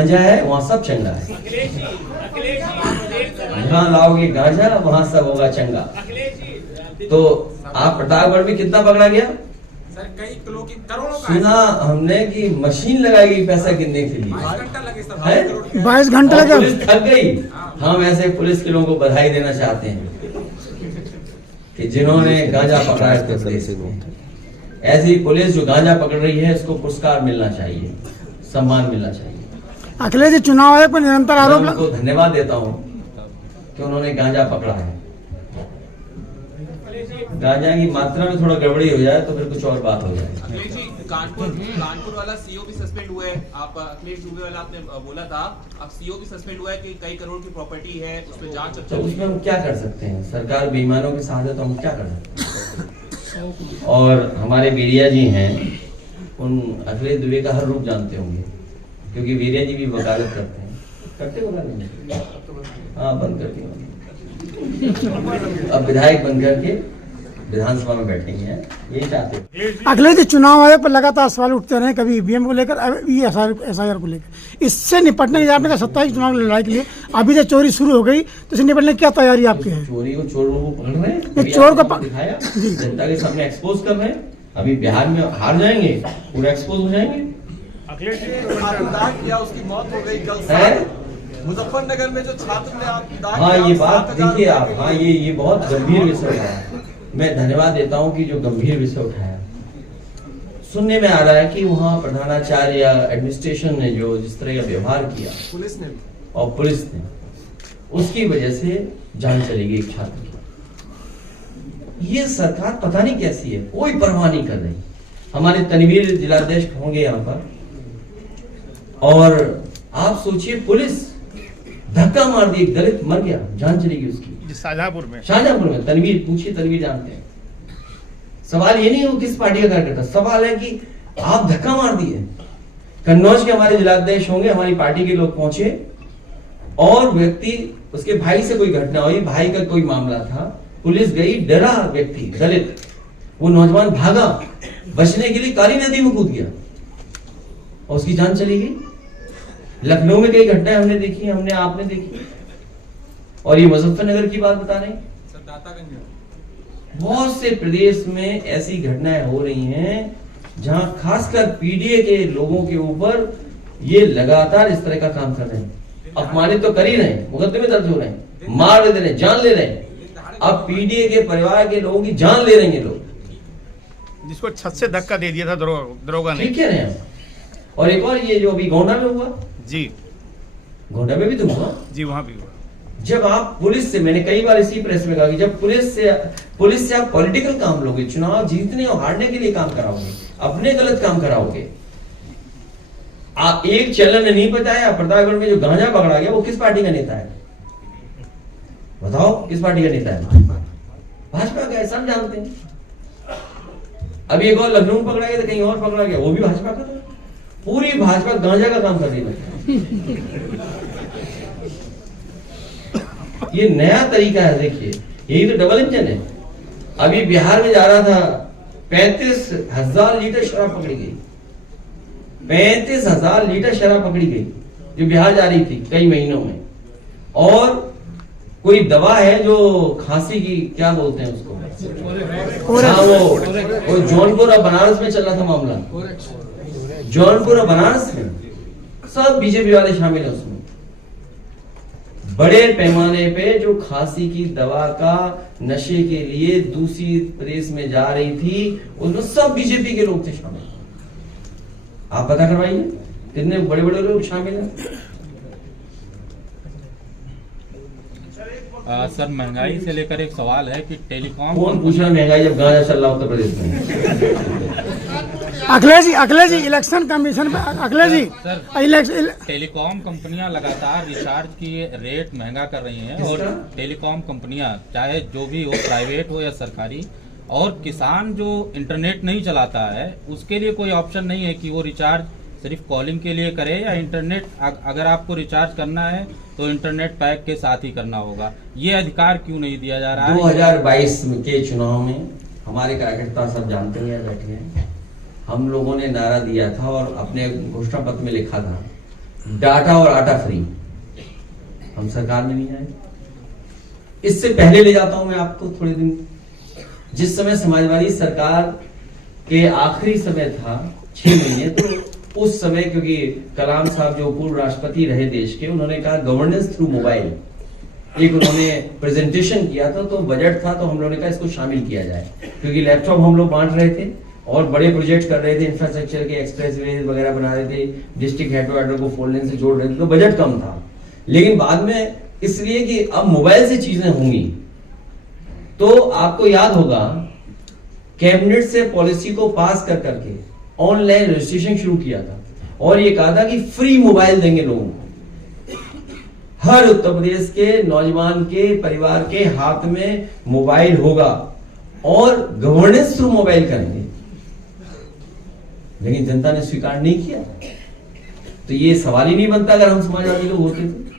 गांजा है वहाँ सब चंगा है। जहाँ लाओगे गांजा वहाँ सब होगा चंगा। तो आप प्रतापगढ़ में कितना पकड़ा गया? सर कई किलो की करोड़ों का सुना हमने कि मशीन लगाई गई पैसा गिनने के लिए। 22 घंटा लगे सर, है? 22 घंटे और लगे। पुलिस थक गई। हम ऐसे पुलिस के लोगों को बधाई देना चाहते हैं कि जिन्होंने गांजा पकड़ा है उत्तर प्रदेश में। ऐसी पुलिस जो गांजा पकड़ रही है उसको पुरस्कार मिलना चाहिए, सम्मान मिलना चाहिए। अखिलेश जी, चुनाव आयोग पर निरंतर मैं आरोप उनको धन्यवाद देता हूँ कि उन्होंने गांजा पकड़ा है। गांजा की मात्रा में थोड़ा गड़बड़ी हो जाए तो फिर कुछ और बात हो जाए। अखिलेश जी, कानपुर वाला सीओ भी सस्पेंड हुआ है। आप अखिलेश दुबे वाला आपने बोला था, अब सीओ भी सस्पेंड हुआ है कि कई करोड़ की प्रॉपर्टी है, उसमें जांच तो उसमें हम क्या कर सकते हैं? सरकार बेईमानों के साथ है तो हम क्या कर सकते हैं? और हमारे वीरिया जी हैं, उन अखिलेश दुबे का हर रूप जानते होंगे क्योंकि वीरिया जी भी वकालत करते हैं। हाँ, बंद करती हूँ। अब विधायक बन करके विधानसभा में बैठेंगे, हैं ये चाहते हैं। अखिलेश जी, चुनाव आयोग पर लगातार सवाल उठते रहे, कभी ईवीएम को लेकर, अभी एसआईआर को लेकर। इससे निपटने के लिए आपने कहा 27 चुनाव लड़ाई के लिए अभी से चोरी शुरू हो गई, तो इससे निपटने की क्या तैयारी आपकी है? चोरी को चोर लोगों को पकड़ रहे हैं, चोर को दिखाया, जनता के सामने एक्सपोज कर रहे हैं। अभी बिहार में हार जाएंगे, पूरा एक्सपोज हो जाएंगे। अखिलेश जी, आप किया, उसकी मौत हो गई कल है? मुजफ्फरनगर में जो छात्र ने आप हाँ, ये बात देखिए आप। हाँ, ये बहुत गंभीर विषय उठाया। मैं धन्यवाद देता हूँ कि जो गंभीर विषय उठाया। सुनने में आ रहा है कि वहाँ प्रधानाचार्य या एडमिनिस्ट्रेशन ने जो जिस तरह का व्यवहार किया, पुलिस ने उसकी वजह से जान चली गई एक छात्र की। ये सरकार पता नहीं कैसी है, कोई परवाह नहीं कर रही। हमारे तनवीर जिलाध्यक्ष होंगे यहाँ पर, और आप सोचिए पुलिस धक्का मार दी, एक दलित मर गया, जान चली गई उसकी। शाहजहांपुर में तनवीर, पूछिए, तनवीर जानते हैं। सवाल ये नहीं हो किस पार्टी का कार्यकर्ता, सवाल है कि आप धक्का मार दिए। कन्नौज के हमारे जिलाध्यक्ष होंगे, हमारी पार्टी के लोग पहुंचे और व्यक्ति, उसके भाई से कोई घटना हुई, भाई का कोई मामला था, पुलिस गई, डरा व्यक्ति दलित, वो नौजवान भागा, बचने के लिए काली नदी में कूद गया और उसकी जान चली गई। लखनऊ में कई घटनाएं हमने देखी, हमने आपने देखी, और ये मुजफ्फरनगर की बात बता रहे हैं। बहुत से प्रदेश में ऐसी घटनाएं हो रही हैं जहां खासकर पीडीए के लोगों के ऊपर ये लगातार इस तरह का काम कर रहे हैं। अपमानित तो कर ही रहे हैं, मुकदमे दर्ज हो रहे हैं, मार दे रहे हैं, जान ले रहे हैं। अब पीडीए के परिवार के लोगों की जान ले रहे हैं लोग, जिसको छत से धक्का दे दिया था दरोगा ने। ठीक कह रहे हैं। और एक और ये जो अभी गोंडा में हुआ, जी गोंडा में भी तो हुआ जी, वहां भी हुआ। जब आप पुलिस से, मैंने कई बार इसी प्रेस में कहा कि जब पुलिस से आप पॉलिटिकल काम लोगे, चुनाव जीतने और हारने के लिए काम कराओगे, अपने गलत काम कराओगे। आप एक चैनल ने नहीं बताया प्रतापगढ़ में जो गांजा पकड़ा गया वो किस पार्टी का नेता है? बताओ किस पार्टी का नेता है? भाजपा का है, सब जानते हैं। अभी एक और लखनऊ पकड़ा गया था, कहीं और पकड़ा गया, वो भी भाजपा का था। पूरी भाजपा गांजा का काम कर रही है। ये नया तरीका है, देखिए, यही तो डबल इंजन है। अभी बिहार में जा रहा था, 35,000 लीटर शराब पकड़ी गई। 35,000 लीटर शराब पकड़ी गई जो बिहार जा रही थी कई महीनों में। और कोई दवा है जो खांसी की, क्या बोलते हैं उसको, हाँ, वो जौनपुर और बनारस में चल रहा था मामला, जौनपुर और बनारस में सब बीजेपी वाले शामिल है उसमें। बड़े पैमाने पे जो खांसी की दवा का नशे के लिए दूसरी प्रदेश में जा रही थी, उसमें सब बीजेपी के लोग थे शामिल। आप पता करवाइए कितने बड़े बड़े लोग शामिल हैं। सर, महंगाई से लेकर एक सवाल है कि टेलीकॉम, कौन पूछ रहा है महंगाई जब गांजा चल रहा उत्तर प्रदेश में? अखिलेश जी, इलेक्शन कमीशन पे, अखिलेश जी, टेलीकॉम कंपनियां लगातार रिचार्ज की रेट महंगा कर रही हैं। और टेलीकॉम कंपनियां, चाहे जो भी हो, प्राइवेट हो या सरकारी, और किसान जो इंटरनेट नहीं चलाता है उसके लिए कोई ऑप्शन नहीं है कि वो रिचार्ज सिर्फ कॉलिंग के लिए करे या इंटरनेट, अगर आपको रिचार्ज करना है तो इंटरनेट पैक के साथ ही करना होगा। ये अधिकार क्यों नहीं दिया जा रहा है? 2022 के चुनाव में हमारे कार्यकर्ता सब जानते हैं, बैठे हैं, हम लोगों ने नारा दिया था और अपने घोषणा पत्र में लिखा था डाटा और आटा फ्री, हम सरकार में नहीं आए। इससे पहले ले जाता हूं मैं आपको थोड़े दिन, जिस समय समाजवादी सरकार के आखिरी समय था 6 महीने, तो उस समय क्योंकि कलाम साहब जो पूर्व राष्ट्रपति रहे देश के, उन्होंने कहा गवर्नेंस थ्रू मोबाइल, एक उन्होंने प्रेजेंटेशन किया था, तो बजट था, तो हम लोगों ने कहा इसको शामिल किया जाए, क्योंकि लैपटॉप हम लोग बांट रहे थे और बड़े प्रोजेक्ट कर रहे थे, इंफ्रास्ट्रक्चर के एक्सप्रेसवे वगैरह बना रहे थे, डिस्ट्रिक्ट हेडक्वार्टर को 4 लेन से जोड़ रहे थे, तो बजट कम था। लेकिन बाद में इसलिए कि अब मोबाइल से चीजें होंगी, तो आपको याद होगा कैबिनेट से पॉलिसी को पास कर करके ऑनलाइन रजिस्ट्रेशन शुरू किया था और ये कहा था कि फ्री मोबाइल देंगे लोगों को। हर उत्तर प्रदेश के नौजवान के परिवार के हाथ में मोबाइल होगा और गवर्नेंस थ्रू मोबाइल करेंगे, लेकिन जनता ने स्वीकार नहीं किया। तो ये सवाल ही नहीं बनता अगर हम समाजवादी लोग होते तो।